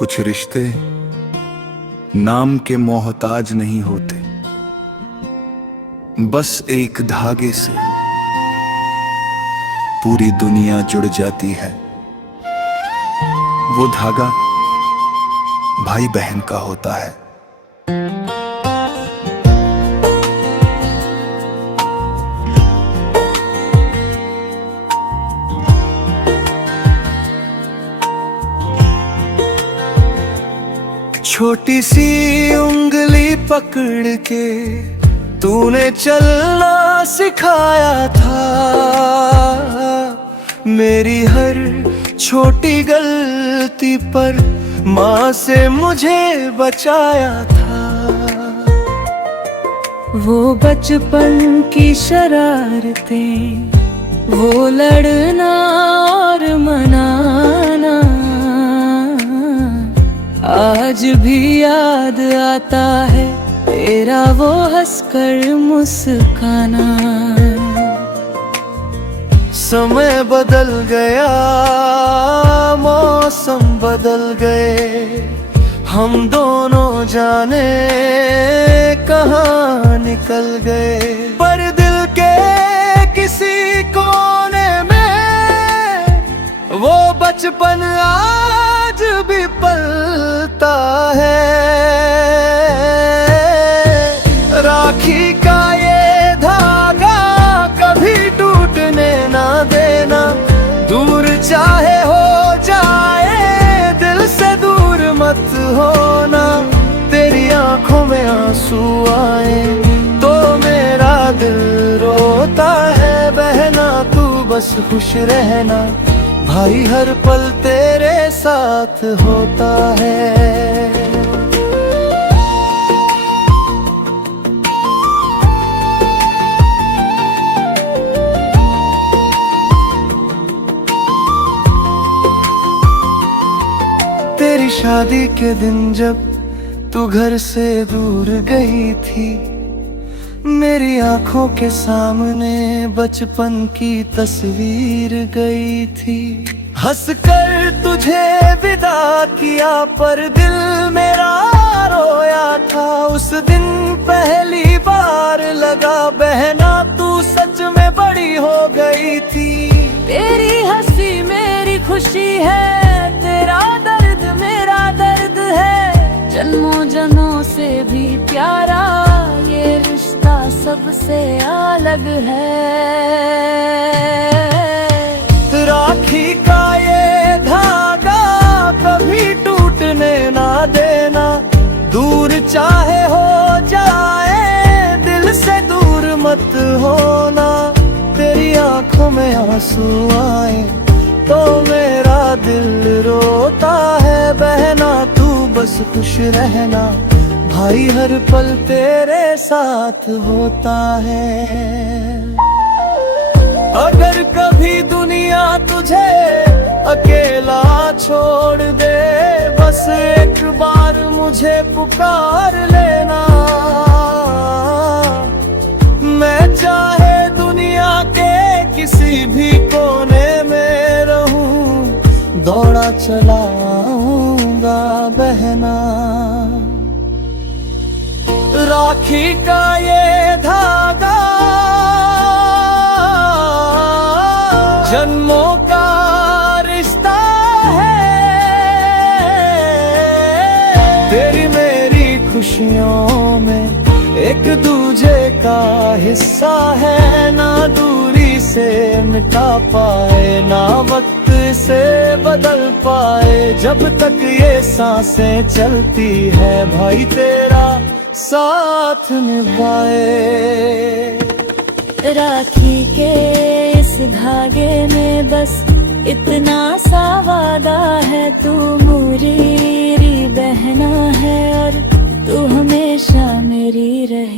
कुछ रिश्ते नाम के मोहताज नहीं होते, बस एक धागे से पूरी दुनिया जुड़ जाती है। वो धागा भाई बहन का होता है। छोटी सी उंगली पकड़ के तूने चलना सिखाया था, मेरी हर छोटी गलती पर माँ से मुझे बचाया था। वो बचपन की शरारतें, वो लड़ना और मनाना आज भी याद आता है, तेरा वो हंसकर मुस्काना। समय बदल गया, मौसम बदल गए, हम दोनों जाने कहाँ निकल गए। पर दिल के किसी कोने में वो बचपन आज भी पलता है। राखी का ये धागा कभी टूटने ना देना, दूर चाहे हो जाए दिल से दूर मत होना। तेरी आंखों में आंसू आए तो मेरा दिल रोता है, बहना तू बस खुश रहना, भाई हर पल तेरे साथ होता है। तेरी शादी के दिन जब तू घर से दूर गई थी, मेरी आंखों के सामने बचपन की तस्वीर गई थी। हंसकर तुझे विदा किया पर दिल मेरा रोया था। उस दिन पहली बार लगा बहना तू सच में बड़ी हो गई थी। तेरी हंसी मेरी खुशी है, तेरा दर्द मेरा दर्द है, जन्मों जन्मों से भी प्यारा ये रिश्ता सबसे अलग है। राखी का ये धागा कभी टूटने ना देना, दूर चाहे हो जाए दिल से दूर मत होना। तेरी आंखों में आंसू आए तो मेरा दिल रोता है, बहना तू बस खुश रहना, भाई हर पल तेरे साथ होता है। अगर कभी दुनिया तुझे अकेला छोड़ दे, बस एक बार मुझे पुकार लेना। मैं चाहे दुनिया के किसी भी कोने में रहूं, दौड़ा चलाऊंगा बहना। राखी का ये धागा जन्मों का रिश्ता है, तेरी मेरी खुशियों में एक दूजे का हिस्सा है। ना दूरी से मिटा पाए, ना वक्त से बदल पाए, जब तक ये सांसें चलती है भाई तेरा साथ निभाए। राखी के इस धागे में बस इतना सा वादा है, तू मेरी बहना है और तू हमेशा मेरी रहे।